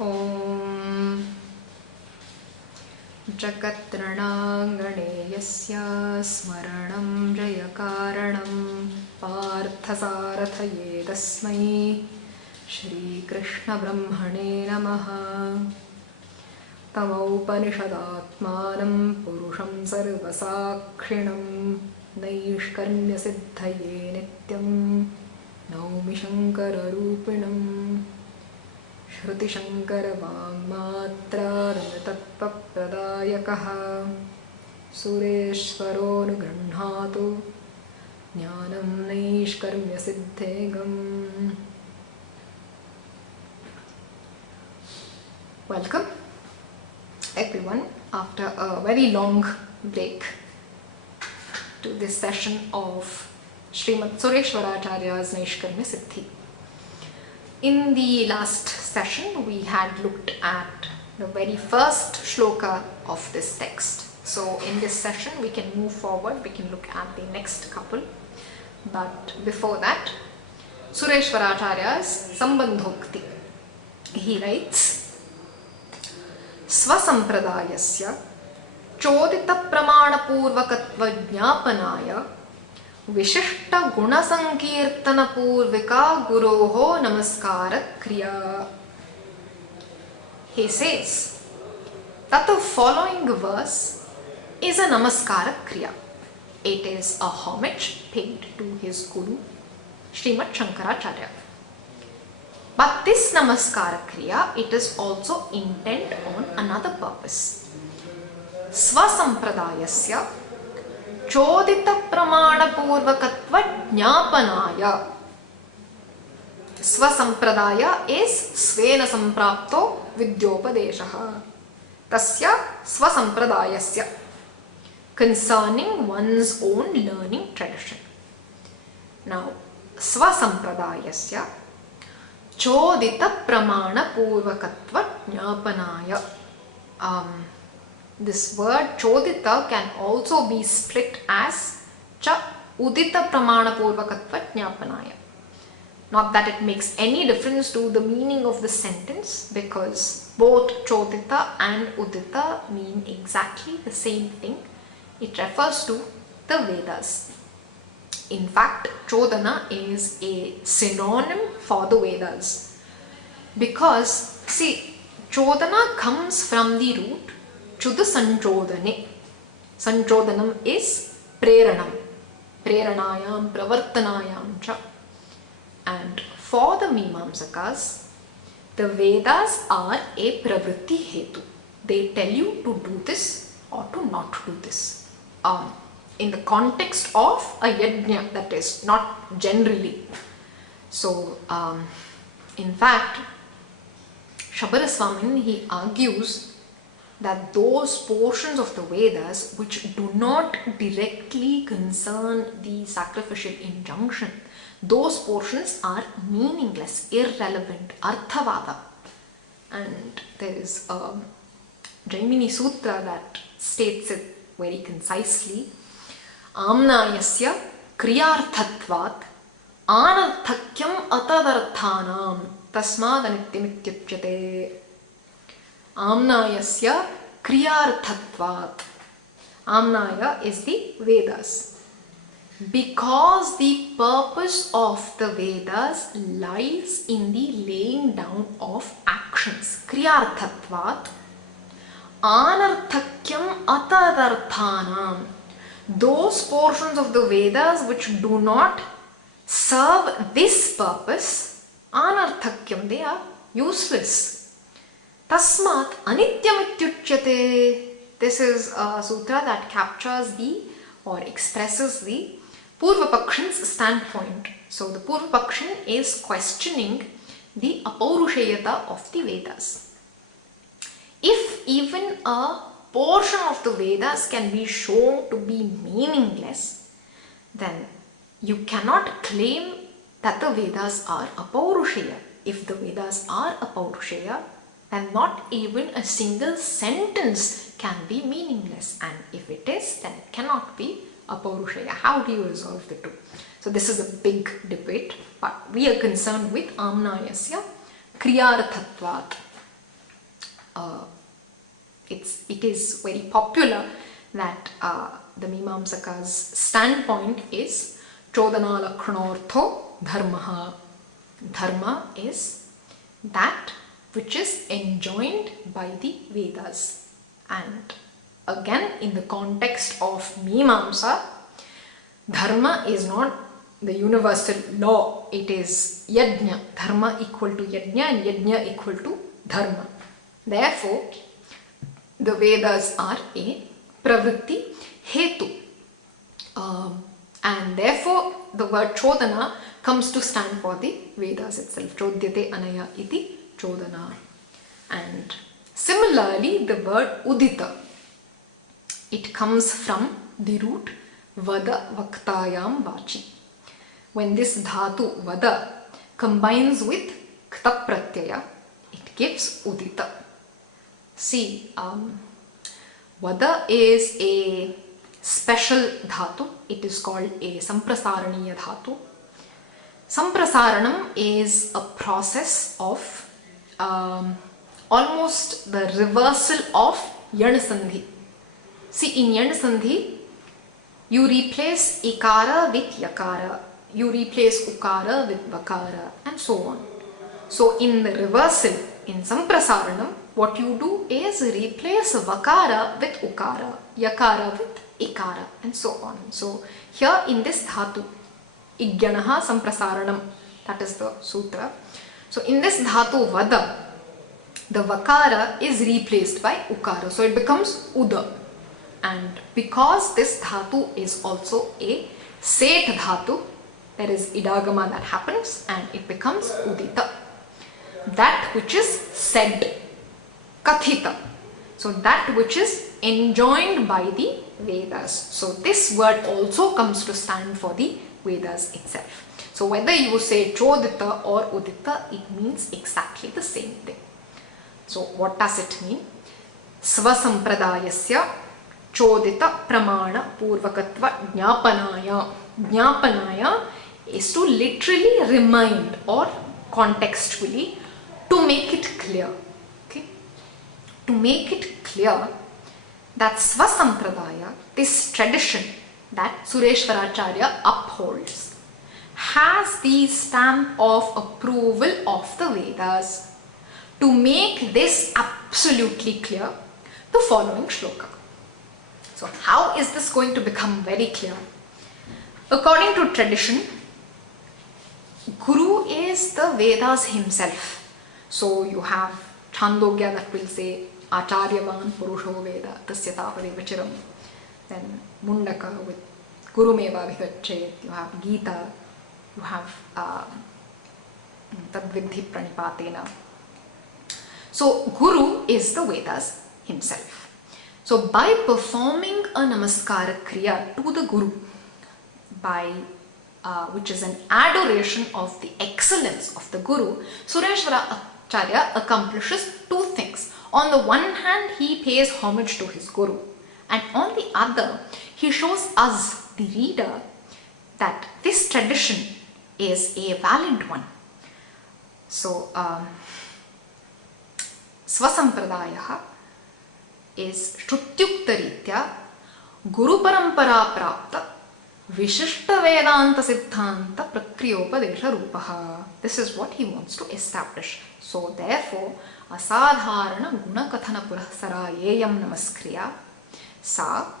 Om Jagatranangane yasya smaranam Vyakaranam Parthasarathye tasmai Shri Krishna Brahmane Namaha Tamaupanishadatmanam Purusham Sarvasakshinam Naishkarmya Siddhaye Nityam Naumi Shankararupinam Shruti Shankara Vamatra Tattva-pradayakaha Sureshwaracharya Jnanam Naishkarmya Siddhegam. Welcome everyone after a very long break to this session of Sri Sureshwaracharya's Naishkarmya Siddhi. In the last session, we had looked at the very first shloka of this text. So in this session, we can move forward, we can look at the next couple. But before that, Sureshwaracharya's Sambandhokti. He writes, Swasampradayasya chodita pramana purvakatva jnapanaya Vishishta guna sankirtana purvika guroho namaskara kriya. He says that the following verse is a namaskara kriya. It is a homage paid to his guru, Srimad Shankaracharya. But this namaskara kriya, it is also intent on another purpose. Swasampradayasya Chodita pramana purvakatva jnapanaya. Swasampradaya is svena samprapto vidyopadeshaha. Tasya swasampradayasya, concerning one's own learning tradition. Now, swasampradayasya chodita pramana purvakatva jnapanaya. This word chodita can also be split as cha udita pramana purvakatva jnapanaya. Not that it makes any difference to the meaning of the sentence, because both chodita and udita mean exactly the same thing. It refers to the Vedas. In fact, chodana is a synonym for the Vedas, because see, chodana comes from the root Chuda Sanchodane. Sanchodanam is Preranam. Preranayam, Pravartanayam cha. And for the Mimamsakas, the Vedas are a Pravritti Hetu. They tell you to do this or to not do this. In the context of a yajna, that is, not generally. So, in fact, Shabaraswamin, he argues that those portions of the Vedas which do not directly concern the sacrificial injunction, those portions are meaningless, irrelevant, arthavada. And there is a Jaimini Sutra that states it very concisely. Amnayasya kriyarthatvat anarthakyam atadarthanam tasmad anityamityuchyate. Amnayasya kriyarthatvat. Amnaya is the Vedas. Because the purpose of the Vedas lies in the laying down of actions. Kriyarthatvat. Anarthakyam atadarthanam. Those portions of the Vedas which do not serve this purpose, anarthakyam, they are useless. Tasmat anityamityuchyate. This is a sutra that captures the or expresses the Purvapakshan's standpoint. So the Purvapakshan is questioning the apaurushayata of the Vedas. If even a portion of the Vedas can be shown to be meaningless, then you cannot claim that the Vedas are apaurushaya. If the Vedas are apaurushaya, then not even a single sentence can be meaningless, and if it is, then it cannot be apaurushaya. How do you resolve the two? So this is a big debate, but we are concerned with amnayasya kriyarthatvat. it is very popular that the Mimamsaka's standpoint is Chodana Lakshanortho Dharmaha. Dharma is that which is enjoined by the Vedas. And again, in the context of Mimamsa, Dharma is not the universal law, it is Yajna. Dharma equal to Yajna and Yajna equal to Dharma. Therefore, the Vedas are a pravritti hetu. And therefore, the word Chodana comes to stand for the Vedas itself. Chodyate anaya iti Chodana. And similarly, the word Udita, it comes from the root Vada Vaktayam Vachi. When this dhatu Vada combines with Kta Pratyaya, it gives Udita. See, Vada is a special dhatu. It is called a Samprasaraniya dhatu. Samprasaranam is a process of almost the reversal of Yanasandhi. See, in Yanasandhi, you replace Ikara with Yakara, you replace Ukara with Vakara, and so on. So, in the reversal, in Samprasaranam, what you do is replace Vakara with Ukara, Yakara with Ikara, and so on. So, here in this dhatu, Igyanaha Samprasaranam, that is the sutra. So, in this dhatu Vada, the Vakara is replaced by Ukara. So, it becomes Uda. And because this dhatu is also a Set dhatu, there is idagama that happens and it becomes Udita. That which is said, Kathita. So, that which is enjoined by the Vedas. So, this word also comes to stand for the Vedas itself. So, whether you say Chodita or Udita, it means exactly the same thing. So, what does it mean? Svasampradayasya Chodita Pramana Purvakatva Jnapanaya. Jnapanaya is to literally remind or contextually to make it clear. Okay? To make it clear that Svasampradaya, this tradition that Sureshwaracharya upholds, has the stamp of approval of the Vedas. To make this absolutely clear, the following shloka. So, how is this going to become very clear? According to tradition, Guru is the Vedas himself. So, you have Chandogya that will say Acharyavan Purusho Veda Tasya Tapade Vachiram. Then Mundaka with Guru Meva Vigachet. You have Gita. You have Tadvidhi Pranipatena. So, Guru is the Vedas himself. So, by performing a Namaskara Kriya to the Guru, which is an adoration of the excellence of the Guru, Sureshwaracharya accomplishes two things. On the one hand, he pays homage to his Guru, and on the other, he shows us, the reader, that this tradition is a valid one. So, Svasampradaya is Shrutyuktaritya Guru Parampara Prapta Vishishta Vedanta Siddhanta Prakriyopadesha Rupaha. This is what he wants to establish. So, therefore, Asadharana Gunakathana Purasara Yeyam Namaskriya Sa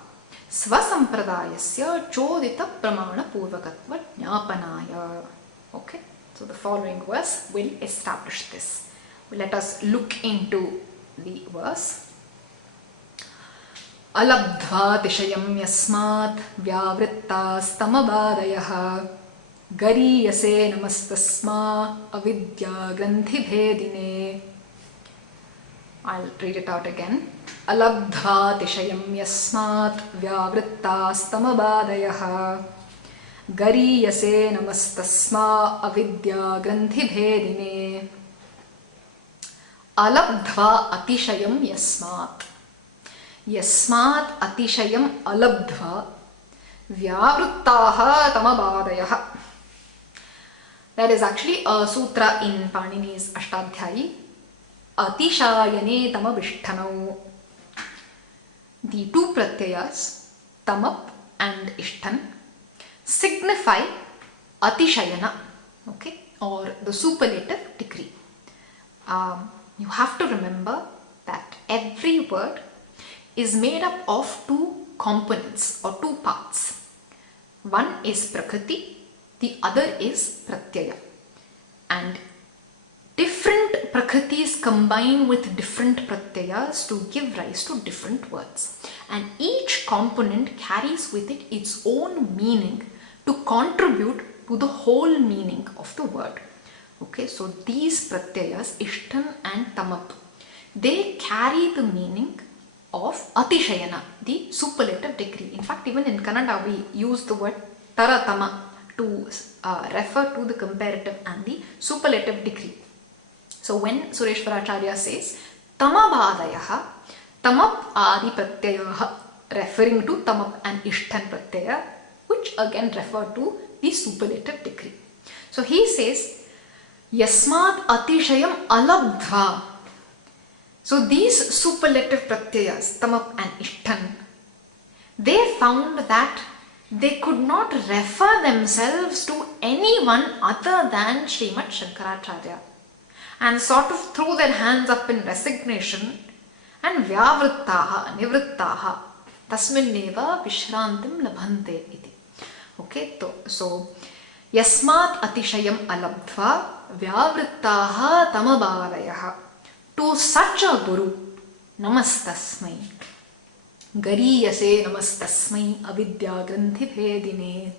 Svasampradayasya Chodita Pramana Purvakatva Jnapanaya. Okay, so the following verse will establish this. Let us look into the verse. Alabdhva tishayam yasmat vyavrittastamabadayaha gariyase namastasma avidya granthi bhedine. I'll read it out again. Alabdhva tishayam yasmat vyavrittastamabadayaha gariyase namastasma avidya granthi bhedine. Alabdhva atishayam yasmat. Yasmat atishayam alabdhva vyavruttaha tamabadayaha. That is actually a sutra in Panini's Ashtadhyayi. Atishayane Tamabishtanau. The two pratyayas, tamap and ishtan, signify atishayana, okay, or the superlative degree. You have to remember that every word is made up of two components or two parts. One is prakriti, the other is pratyaya. And different prakritis combine with different pratyayas to give rise to different words. And each component carries with it its own meaning to contribute to the whole meaning of the word. Okay, so these pratyayas, ishtan and tamap, they carry the meaning of atishayana, the superlative degree. In fact, even in Kannada, we use the word taratama to refer to the comparative and the superlative degree. So when Sureshwaracharya says tamabhadayaha, tamap adi pratyayaha, referring to tamap and ishtan pratyaya, which again refer to the superlative degree. So he says yasmat atishayam alabdva. So these superlative pratyayas, tamap and ishtan, they found that they could not refer themselves to anyone other than Srimad Shankaracharya, and sort of threw their hands up in resignation and vyavrittaha, nivrittaha, tasminneva vishrantim labhante iti. Okay, so yasmat atishayam alabdva vyavrittaha tamabhadayaha. To such a guru, namastasmai. Gariyase namastasmai avidya granthi bhedine.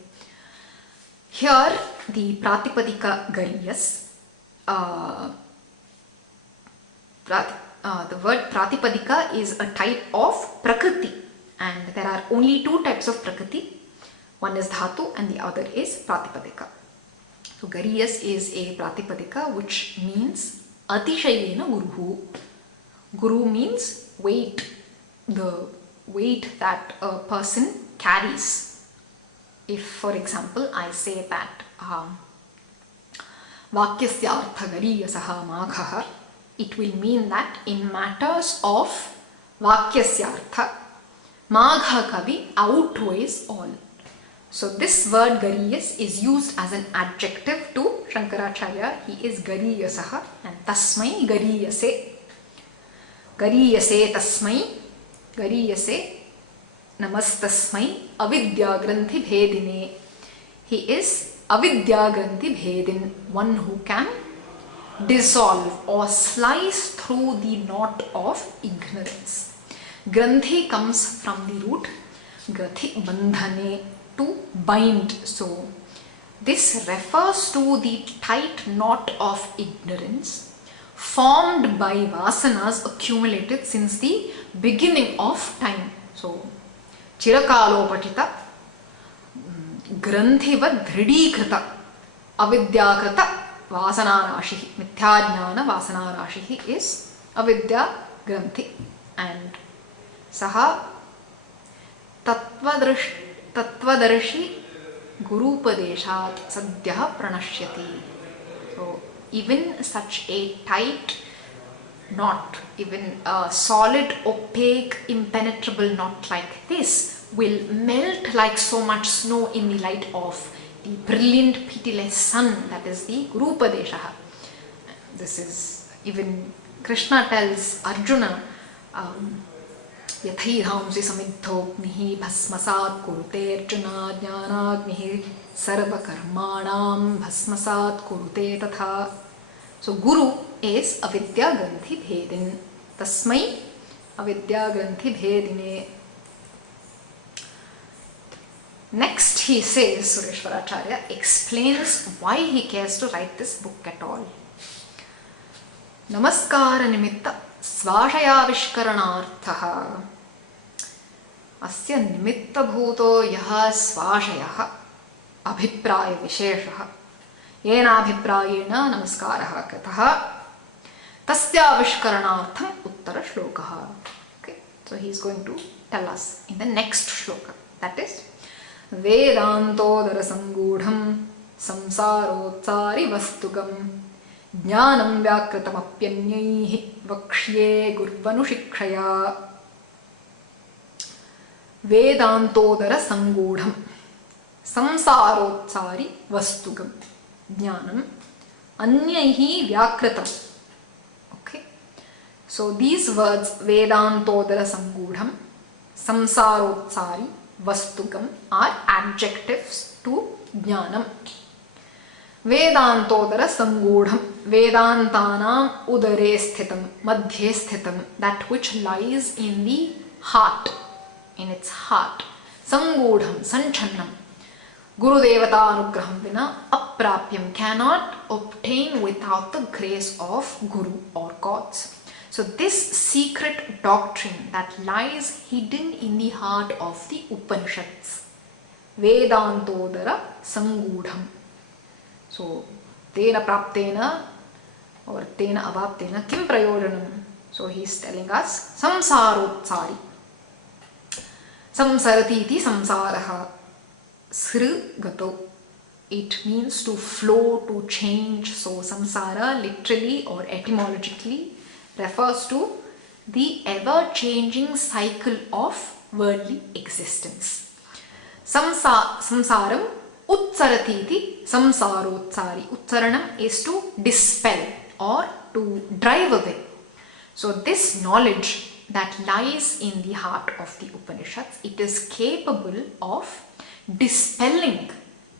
Here the pratipadika gariyas, the word pratipadika is a type of prakriti, and there are only two types of prakriti. One is dhatu and the other is pratipadika. So gariyas is a pratipadika which means atishayena guruhu. Guru means weight, the weight that a person carries. If, for example, I say that vakyasya artha gariyasaha maghaha, it will mean that in matters of vakyasya artha, magha kavi outweighs all. So this word gariyas is used as an adjective to Shankaracharya. He is gariyasaha and tasmai gariyase. Gariyase tasmai, gariyase namastasmai avidya granthi bhedine. He is avidya granthi bhedin, one who can dissolve or slice through the knot of ignorance. Granthi comes from the root grathi bandhane, to bind. So this refers to the tight knot of ignorance formed by vasanas accumulated since the beginning of time. So chirakalopachita granthiva dhridikrita avidyakrita vasanarashihi, mithyajnana vasanarashihi is avidya granthi, and saha Tattvadarshi Gurupadeshat Sadyah Pranashyati. So even such a tight knot, even a solid, opaque, impenetrable knot like this will melt like so much snow in the light of the brilliant, pitiless sun, that is the Gurupadesha. This is, even Krishna tells Arjuna, यथैधांसि समिद्धोऽग्निः भस्मसात् कुरुते अर्जुन ज्ञानाग्निः सर्वकर्माणां भस्मसात् कुरुते तथा. So Guru is avidya granthi bhedin. Tasmai avidya granthi bhedine. Next he says, Sureshwaracharya explains why he cares to write this book at all. Namaskara nimitta svashayavishkaranarthaha. Asya nimitta bhuto yaha svashayah abhipraya visheshah yena abhiprayena namaskaraha krataha tasya vishkaranartham uttara shlokaha. Okay, so he is going to tell us in the next shloka, that is Vedantodara sangudham samsarotsari vastukam Jnanam vyakritamapyanyaihi vakshye gurvanushikshaya Vedantodara sangudham samsarotsari vastugam jnanam anyaihi vyakritam. Okay, so these words Vedantodara sangudham, samsarotsari, vastugam are adjectives to jnanam. Vedantodara sangudham, Vedantanam udare sthitam, madhye sthitam, that which lies in the heart, in its heart. Sangudham, sanchannam, Guru Devata Anugraham vina aprapyam, cannot obtain without the grace of Guru or gods. So this secret doctrine that lies hidden in the heart of the Upanishads, Vedantodara Sangudham. So tena praptena or tena avaptena kim prayojanam. So he is telling us samsarotsari. Samsaratiti samsaraha sri gato. It means to flow, to change. So samsara literally or etymologically refers to the ever-changing cycle of worldly existence. Samsaram utsaratiti samsarotsari. Utsaranam is to dispel or to drive away. So this knowledge that lies in the heart of the Upanishads, it is capable of dispelling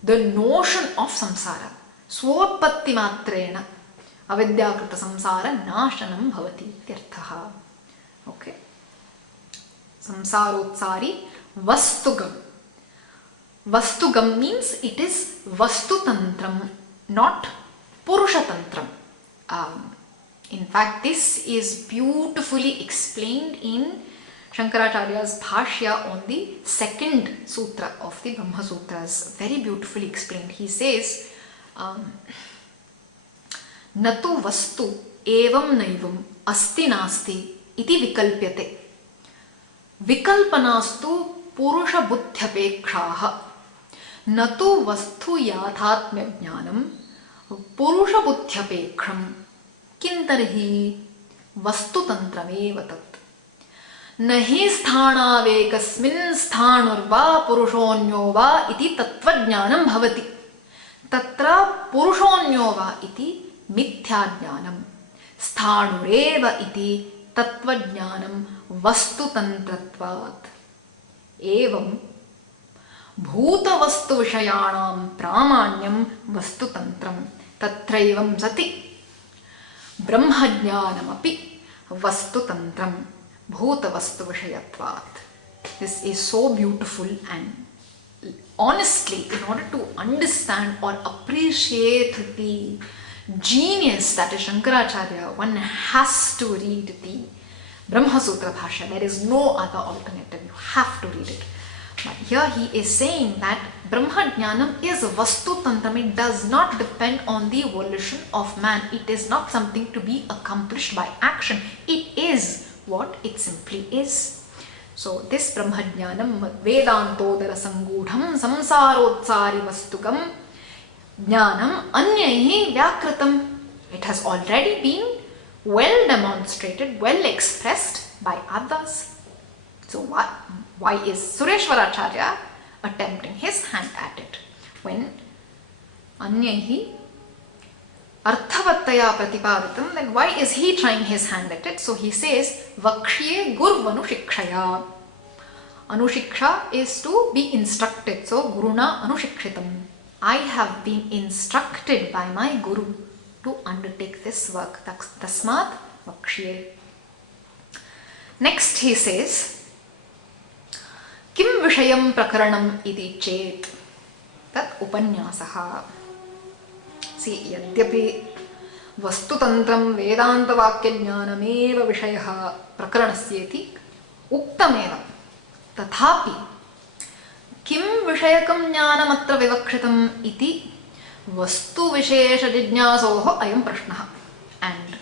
the notion of samsara. Swapatti matrena avidyakrita samsara nashanam bhavati tirthaha. Okay. Samsarotsari vastugam. Vastugam means it is vastutantram, not purushatantram. In fact, this is beautifully explained in Shankaracharya's Bhashya on the second sutra of the Brahma Sutras. Very beautifully explained. He says, Natu vastu evam naivam asti nasti iti vikalpyate. Vikalpanastu purusha buddhyapekshaha. Natu vastu yathatmya jnanam purusha buddhyapeksham. Kintarhi vastutantrameva tat. Nahi sthanavekasmin sthanurva purushonyova iti tattvajnanam bhavati. Tatra purushonyova iti mithyajnanam. Sthanureva iti tattvajnanam vastutantratvat. Evam bhuta vastu vishayanam pramanyam vastutantram. Tatraivam sati. Brahmajnanamapi vastutantram bhuta vastu vishayatvat. This is so beautiful, and honestly, in order to understand or appreciate the genius that is Shankaracharya, one has to read the Brahma Sutra Bhashya. There is no other alternative. You have to read it. But here he is saying that Brahma Jnanam is Vastu Tantram. It does not depend on the volition of man. It is not something to be accomplished by action. It is what it simply is. So this Brahma Jnanam Vedantodara Sangudham Samsarotsari Vastugam Jnanam Anyaihi Vyakritam. It has already been well demonstrated, well expressed by others. So why is Sureshwaracharya attempting his hand at it? When Anyaihi Arthavattaya Pratipaditam, then why is he trying his hand at it? So he says, Vakshye Gurvanushikhaya. Anushiksha is to be instructed. So Guruna Anushikshitam. I have been instructed by my Guru to undertake this work. Tasmat Vakshye. Next he says, Kim Vishayam Prakaranam iti chet tat upanyasaha. See, yadyapi vastutantram vedanta vakya jnanameva vishayaha prakaranasya uktameva tathapi kim vishayakam jnanam atra vivakshitam iti vastu vishesha jijnasoho ayam prashnaha. And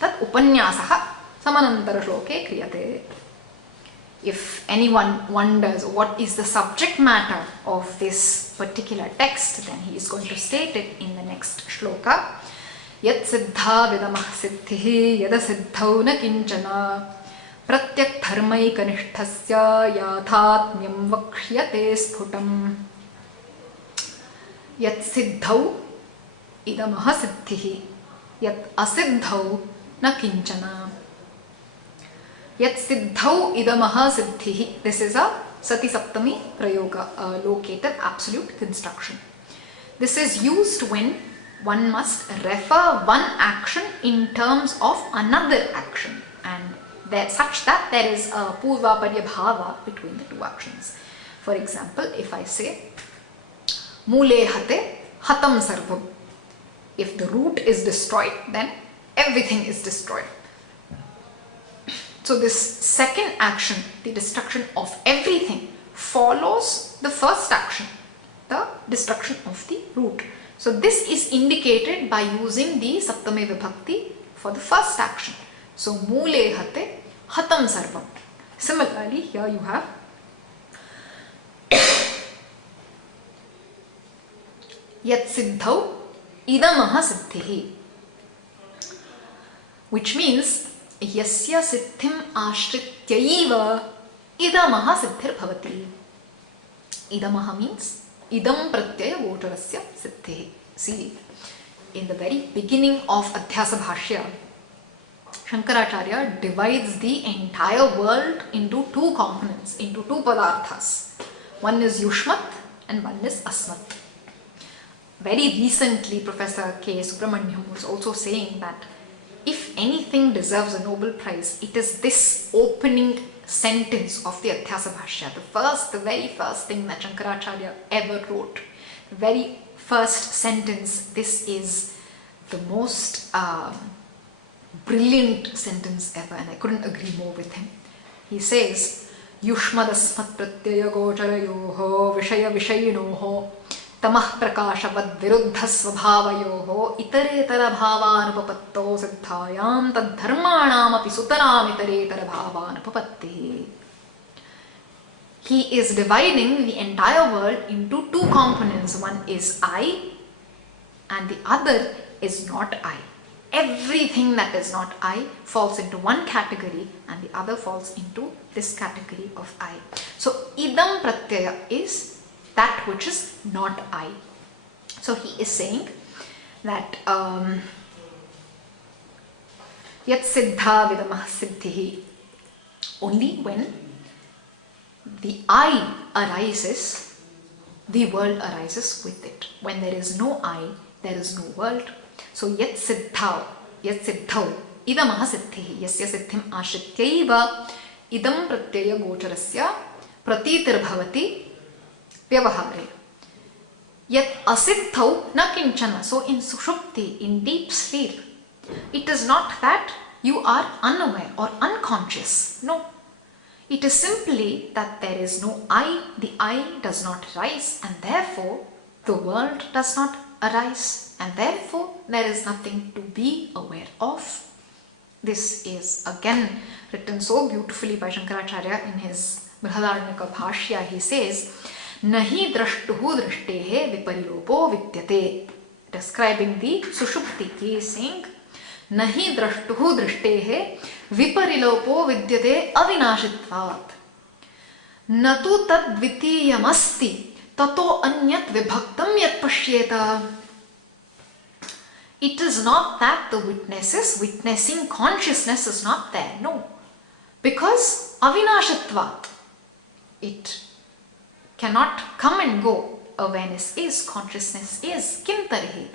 tat upanyasaha samanantara shloke kriyate. If anyone wonders what is the subject matter of this particular text, then he is going to state it in the next shloka. Yat siddha vidamah siddhihi yada siddhau na kinchana pratyak dharmai kanishthasya yathatmyam vakshyate sphutam. Yat siddhau idamah siddhihi yat asiddhau na kinchana. Yat siddhau idamah siddhihi. This is a Sati Saptami Prayoga, located absolute construction. This is used when one must refer one action in terms of another action, and such that there is a purvaparya bhava between the two actions. For example, if I say Mule hate hatam sarvam, if the root is destroyed, then everything is destroyed. So this second action, the destruction of everything, follows the first action, the destruction of the root. So this is indicated by using the Saptame Vibhakti for the first action. So Mule hate hatam sarvam. Similarly, here you have Yat siddhau idamaha siddhihi, which means Yasya siddhim ashrityaiva idamaha siddhir bhavati. Idamaha means idam pratyaya gotarasya siddhihi. See, in the very beginning of Adhyasa Bhashya, Shankaracharya divides the entire world into two components, into two padarthas. One is Yushmat and one is Asmat. Very recently, Professor K. Subramaniam was also saying that if anything deserves a Nobel Prize, it is this opening sentence of the Adhyasa Bhashya, the very first thing that Shankaracharya ever wrote. The very first sentence. This is the most brilliant sentence ever, and I couldn't agree more with him. He says, Yushmadasmat pratyaya gocharayoho vishaya vishayinoho tamah prakashavad viruddha svabhavayoho itaretara bhavanupapatto siddhayam tad dharmanam api sutaram itaretara bhavanupapatti. He is dividing the entire world into two components. One is I and the other is not I. Everything that is not I falls into one category and the other falls into this category of I. So idam pratyaya is that which is not I. So he is saying that yat siddha vidamah siddhihi, only when the I arises, the world arises with it. When there is no I, there is no world. So yat siddhau idamaha siddhihi yasya siddhim ashrityaiva idam pratyaya gocharasya pratitir bhavati vyavahare. Yat asiddhau na kinchana. So in sushupti, in deep sleep, it is not that you are unaware or unconscious. No. It is simply that there is no I, the I does not rise, and therefore the world does not arise, and therefore there is nothing to be aware of. This is again written so beautifully by Shankaracharya in his Brihadaranyaka Bhashya. He says, Nahi drashtuhu drashtehe viparilopo vidyate. Describing the Sushupti, he is saying, Nahi drashtuhu drashtehe viparilopo vidyate avinashitvat. Natu tad dvitiyamasti tato anyat vibhaktam yat pashyeta. It is not that the witnessing consciousness is not there. No. Because avinashitvat, it cannot come and go. Awareness is, consciousness is, kintarhi.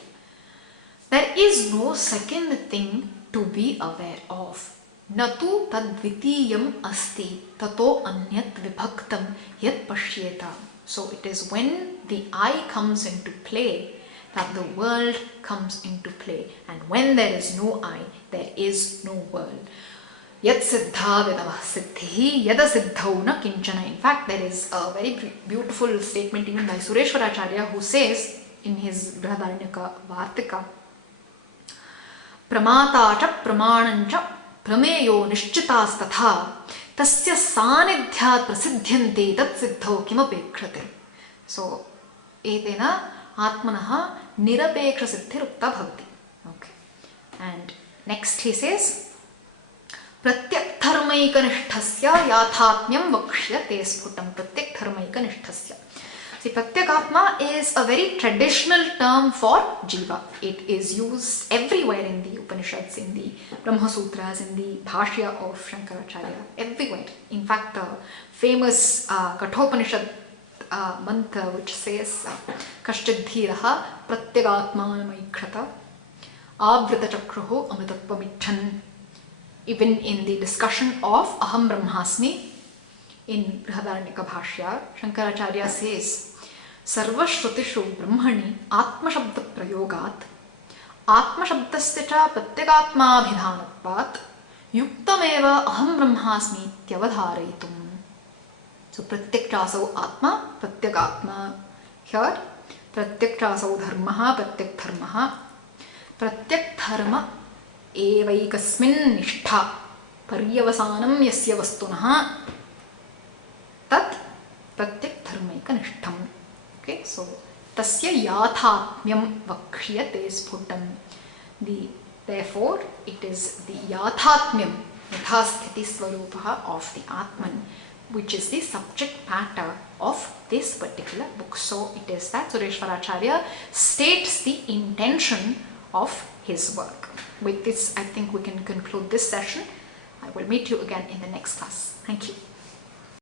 There is no second thing to be aware of. Natu tadvitiyam asti tato anyat vibhaktam yat pashyeta. So it is when the I comes into play that the world comes into play. And when there is no I, there is no world. Yat siddha vidamah siddhihi yada siddhau na kinchana. In fact, there is a very beautiful statement even by Sureshwaracharya, who says in his Brihadaranyaka Vartika, Pramata cha pramanancha prameyo nishchitas tatha tasya sanidhyat prasiddhyante tat siddhau kimapekshate. So, etena atmanaha nirapeksha siddhirukta bhavati. Okay. And next he says, Pratyak dharmaikanishthasya yathatmyam vakshyate sputam. Pratyak dharmaikanishthasya. See, Pratyakatma is a very traditional term for Jiva. It is used everywhere in the Upanishads, in the Brahma Sutras, in the Bhashya of Shankaracharya, everywhere. In fact, the famous Kathopanishad mantra which says, Kashchid dhiraha pratyakatmanamaikrata avrita chakruho amritatvam. Even in the discussion of Aham Brahmasmi in Brihadaranyaka Bhashya, Shankaracharya says, Sarva Shrutishu Brahmani Atma Shabda Prayogat Atma Shabdasya cha Pratyakatma Abhidhanatvat Yuktameva Aham Brahmasmi Tyavadharayitum. So Pratyak Chasau Atma, Pratyakatma. Here, Pratyak Chasau Dharmaha, Pratyak Dharmaha. Pratyak Dharma Evaikasmin Nishtha Paryavasanam Yasya Vastunaha Tat Pratyak Dharmaika Nishtham. Okay, so Tasya Yathatmyam Vakshyate Sputam. Therefore, it is the Yathatmyam, Yathasthiti Swarupaha of the Atman, which is the subject matter of this particular book. So it is that Sureshwaracharya states the intention of his work. With this, I think we can conclude this session. I will meet you again in the next class. Thank you.